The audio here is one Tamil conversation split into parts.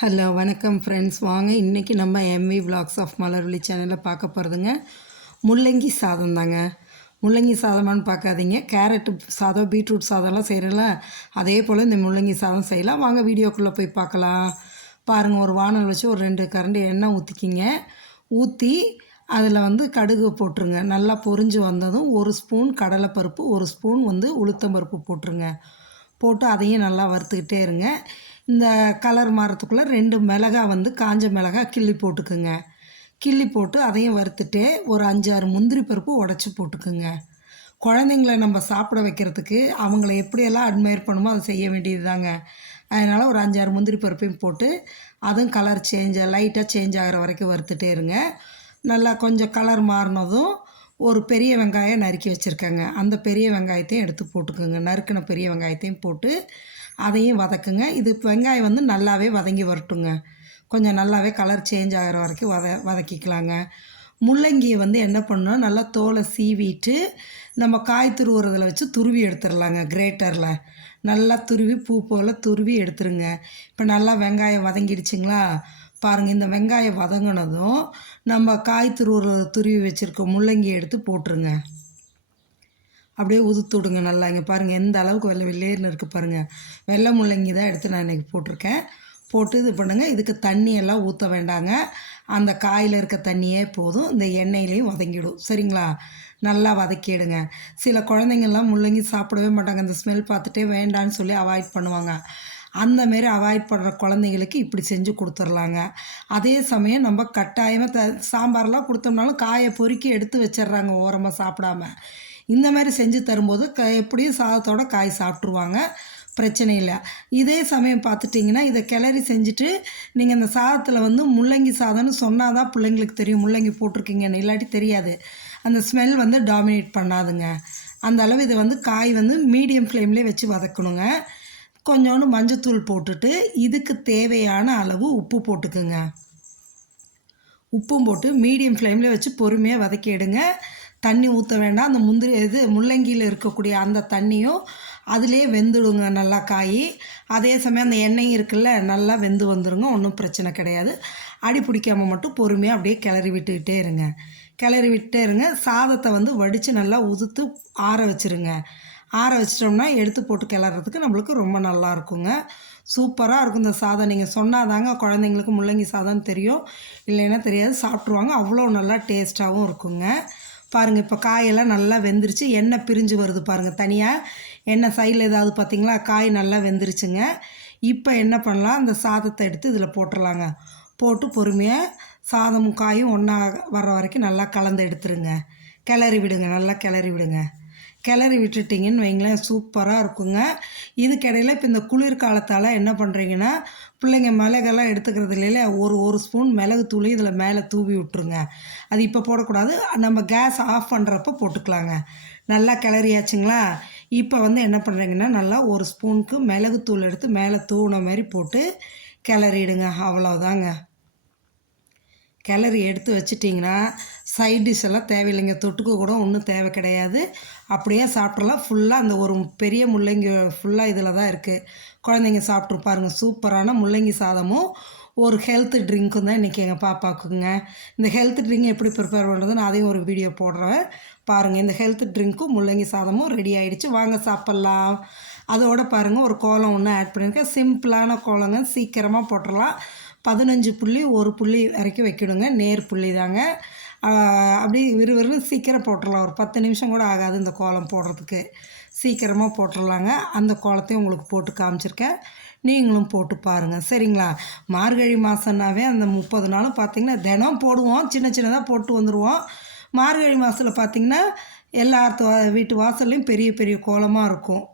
ஹலோ வணக்கம் ஃப்ரெண்ட்ஸ். வாங்க இன்றைக்கி நம்ம எம்வி விலாக்ஸ் ஆஃப் மலர்விழி சேனலில் பார்க்க போகிறதுங்க முள்ளங்கி சாதம் தாங்க. முள்ளங்கி சாதமானு பார்க்காதீங்க, கேரட் சாதம் பீட்ரூட் சாதம்லாம் செய்கிறல அதே போல் இந்த முள்ளங்கி சாதம் செய்யலாம். வாங்க வீடியோக்குள்ளே போய் பார்க்கலாம். பாருங்கள், ஒரு வானல் வச்சு ஒரு 2 கரண்டி எண்ணெய் ஊற்றிக்கிங்க. ஊற்றி அதில் கடுகு போட்டுருங்க. நல்லா பொரிஞ்சு வந்ததும் 1 ஸ்பூன் கடலைப்பருப்பு, 1 ஸ்பூன் உளுத்தம்பருப்பு போட்டுருங்க. போட்டு அதையும் நல்லா வறுத்துக்கிட்டே இருங்க. இந்த கலர் மாறத்துக்குள்ளே 2 மிளகாய் காஞ்ச மிளகாய் கிள்ளி போட்டுக்குங்க. கிள்ளி போட்டு அதையும் வறுத்துட்டு ஒரு 5-6 முந்திரி பருப்பு உடச்சி போட்டுக்குங்க. குழந்தைங்கள நம்ம சாப்பிட வைக்கிறதுக்கு அவங்கள எப்படியெல்லாம் அட்மையர் பண்ணுமோ அதை செய்ய வேண்டியது தாங்க. அதனால் ஒரு 5-6 முந்திரி பருப்பையும் போட்டு அதுவும் கலர் லைட்டாக சேஞ்ச் ஆகிற வரைக்கும் வறுத்துட்டே இருங்க. நல்லா கொஞ்சம் கலர் மாறினதும் ஒரு பெரிய வெங்காயம் நறுக்கி வச்சுருக்கேங்க. அந்த பெரிய வெங்காயத்தையும் எடுத்து போட்டுக்குங்க. நறுக்கின பெரிய வெங்காயத்தையும் போட்டு அதையும் வதக்குங்க. இது வெங்காயம் நல்லாவே வதங்கி வரட்டுங்க. கொஞ்சம் நல்லாவே கலர் சேஞ்ச் ஆகிற வரைக்கும் வதக்கிக்கலாங்க. முள்ளங்கியை என்ன பண்ணணும், நல்லா தோலை சீவிட்டு நம்ம காய் துருவுறதில் வச்சு துருவி எடுத்துடலாங்க. கிரேட்டரில் நல்லா துருவி பூ போல் துருவி எடுத்துருங்க. இப்போ நல்லா வெங்காயம் வதங்கிடுச்சிங்களா பாருங்கள். இந்த வெங்காயம் வதங்கினதும் நம்ம காய் துருவி வச்சுருக்க முள்ளங்கி எடுத்து போட்டுருங்க. அப்படியே உதுத்து விடுங்க நல்லா. இங்கே பாருங்கள் எந்த அளவுக்கு வெள்ளேர்னு இருக்குது பாருங்கள். வெள்ளை முள்ளங்கி தான் எடுத்து நான் இன்றைக்கி போட்டிருக்கேன். போட்டு இது பண்ணுங்கள். இதுக்கு தண்ணியெல்லாம் ஊற்ற வேண்டாங்க. அந்த காயில் இருக்க தண்ணியே போதும். இந்த எண்ணெயிலையும் வதங்கிடும். சரிங்களா? நல்லா வதக்கிடுங்க. சில குழந்தைங்கள்லாம் முள்ளங்கி சாப்பிடவே மாட்டாங்க. அந்த ஸ்மெல் பார்த்துட்டே வேண்டான்னு சொல்லி அவாய்ட் பண்ணுவாங்க. அந்தமாரி அவாய்ட் பண்ணுற குழந்தைங்களுக்கு இப்படி செஞ்சு கொடுத்துர்லாங்க. அதே சமயம் நம்ம கட்டாயமாக சாம்பார்லாம் கொடுத்தோம்னாலும் காயை பொறுக்கி எடுத்து வச்சிட்றாங்க ஓரமாக சாப்பிடாம. இந்த மாதிரி செஞ்சு தரும்போது எப்படியும் சாதத்தோட காய் சாப்பிட்ருவாங்க, பிரச்சனை இல்லை. இதே சமயம் பார்த்துட்டிங்கன்னா இதை கிளறி செஞ்சுட்டு நீங்கள் இந்த சாதத்தில் முள்ளங்கி சாதம்னு சொன்னால் தான் பிள்ளைங்களுக்கு தெரியும் முள்ளங்கி போட்டிருக்கீங்கன்னு, இல்லாட்டி தெரியாது. அந்த ஸ்மெல் டாமினேட் பண்ணாதுங்க. அந்த அளவு இதை காய் மீடியம் ஃப்ளேம்லேயே வச்சு வதக்கணுங்க. கொஞ்சோண்டு மஞ்சத்தூள் போட்டுட்டு இதுக்கு தேவையான அளவு உப்பு போட்டுக்குங்க. உப்பும் போட்டு மீடியம் ஃப்ளேமில் வச்சு பொறுமையாக வதக்கிடுங்க. தண்ணி ஊற்ற வேண்டாம். அந்த முள்ளங்கியில் இருக்கக்கூடிய அந்த தண்ணியும் அதிலே வெந்துடுங்க நல்லா காய். அதே சமயம் அந்த எண்ணெயும் இருக்குல்ல நல்லா வெந்து வந்துடுங்க. ஒன்றும் பிரச்சனை கிடையாது. அடி பிடிக்காமல் மட்டும் பொறுமையாக அப்படியே கிளறி விட்டுக்கிட்டே இருங்க. கிளறி விட்டுட்டே இருங்க. சாதத்தை வடித்து நல்லா உதுத்து ஆற வச்சுருங்க. ஆற வச்சிட்டோம்னா எடுத்து போட்டு கிளறதுக்கு நம்மளுக்கு ரொம்ப நல்லா இருக்குங்க. சூப்பராக இருக்கும் இந்த சாதம். நீங்கள் சொன்னால் தாங்க குழந்தைங்களுக்கு முள்ளங்கி சாதம்னு தெரியும், இல்லைன்னா தெரியாது, சாப்பிட்ருவாங்க. அவ்வளோ நல்லா டேஸ்ட்டாகவும் இருக்குங்க. பாருங்கள், இப்போ காயெல்லாம் நல்லா வெந்துருச்சு. எண்ணெய் பிரிஞ்சு வருது பாருங்கள். தனியாக எண்ணெய் சைடில் ஏதாவது பார்த்திங்களா, காய் நல்லா வெந்துருச்சுங்க. இப்போ என்ன பண்ணலாம், அந்த சாதத்தை எடுத்து இதில் போட்டுடலாங்க. போட்டு பொறுமையாக சாதமும் காயும் ஒன்றா வர்ற வரைக்கும் நல்லா கலந்து எடுத்துருங்க. கிளறி விடுங்க, நல்லா கிளறி விடுங்க. கிளறி விட்டுட்டிங்கன்னு வைங்களேன், சூப்பராக இருக்குங்க. இதுக்கிடையில் இப்போ இந்த குளிர்காலத்தால் என்ன பண்ணுறீங்கன்னா, பிள்ளைங்க மிளகெல்லாம் எடுத்துக்கிறது இல்லையில, ஒரு ஸ்பூன் மிளகு தூளி இதில் மேலே தூவி விட்ருங்க. அது இப்போ போடக்கூடாது, நம்ம கேஸ் ஆஃப் பண்ணுறப்ப போட்டுக்கலாங்க. நல்லா கிளறியாச்சுங்களா? இப்போ என்ன பண்ணுறீங்கன்னா, நல்லா 1 ஸ்பூனுக்கு மிளகுத்தூள் எடுத்து மேலே தூவின மாதிரி போட்டு கிளறிடுங்க. அவ்வளோதாங்க. கிளறி எடுத்து வச்சிட்டிங்கன்னா சைட் டிஷ் எல்லாம் தேவையில்லைங்க. தொட்டுக்க கூட ஒன்றும் தேவை கிடையாது. அப்படியே சாப்பிட்றலாம். ஃபுல்லாக அந்த ஒரு பெரிய முள்ளங்கி ஃபுல்லாக இதில் தான் இருக்குது. குழந்தைங்க சாப்பிட்ரு பாருங்கள். சூப்பரான முள்ளங்கி சாதமும் ஒரு ஹெல்த் ட்ரிங்க்கும் தான் இன்றைக்கி எங்கள் பாப்பாக்குங்க. இந்த ஹெல்த் ட்ரிங்க் எப்படி ப்ரிப்பேர் பண்ணுறதுன்னு அதையும் ஒரு வீடியோ போடுறேன் பாருங்கள். இந்த ஹெல்த் ட்ரிங்க்கும் முள்ளங்கி சாதமும் ரெடி ஆகிடுச்சு. வாங்க சாப்பிட்லாம். அதோடு பாருங்கள், ஒரு கோலம் ஒன்று ஆட் பண்ணியிருக்கேன். சிம்பிளான கோலங்க, சீக்கிரமாக போட்டுடலாம். 15 புள்ளி 1 புள்ளி வரைக்கும் வைக்கணுங்க. நேர் புள்ளி தாங்க. அப்படி விறுவிறுன்னு சீக்கிரம் போட்டுடலாம். ஒரு 10 நிமிஷம் கூட ஆகாது இந்த கோலம் போடுறதுக்கு. சீக்கிரமாக போட்டுடலாங்க. அந்த கோலத்தையும் உங்களுக்கு போட்டு காமிச்சிருக்கேன், நீங்களும் போட்டு பாருங்கள். சரிங்களா? மார்கழி மாதம்னாவே அந்த 30 நாளும் பார்த்திங்கன்னா தினம் போடுவோம். சின்ன சின்னதாக போட்டு வந்துடுவோம். மார்கழி மாதத்தில் பார்த்திங்கன்னா எல்லார் வீட்டு வாசல்லையும் பெரிய பெரிய கோலமாக இருக்கும்.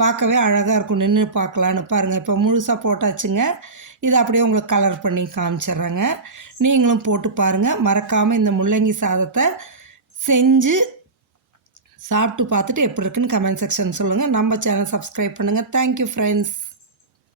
பார்க்கவே அழகாக இருக்கும். நின்று பார்க்கலான்னு பாருங்கள். இப்போ முழுசாக போட்டாச்சுங்க. இதை அப்படியே உங்களுக்கு கலர் பண்ணி காமிச்சிட்றேங்க. நீங்களும் போட்டு பாருங்கள். மறக்காமல் இந்த முள்ளங்கி சாதத்தை செஞ்சு சாப்பிட்டு பார்த்துட்டு எப்படி இருக்குன்னு கமெண்ட் செக்ஷன் சொல்லுங்கள். நம்ம சேனல் சப்ஸ்கிரைப் பண்ணுங்கள். Thank you friends.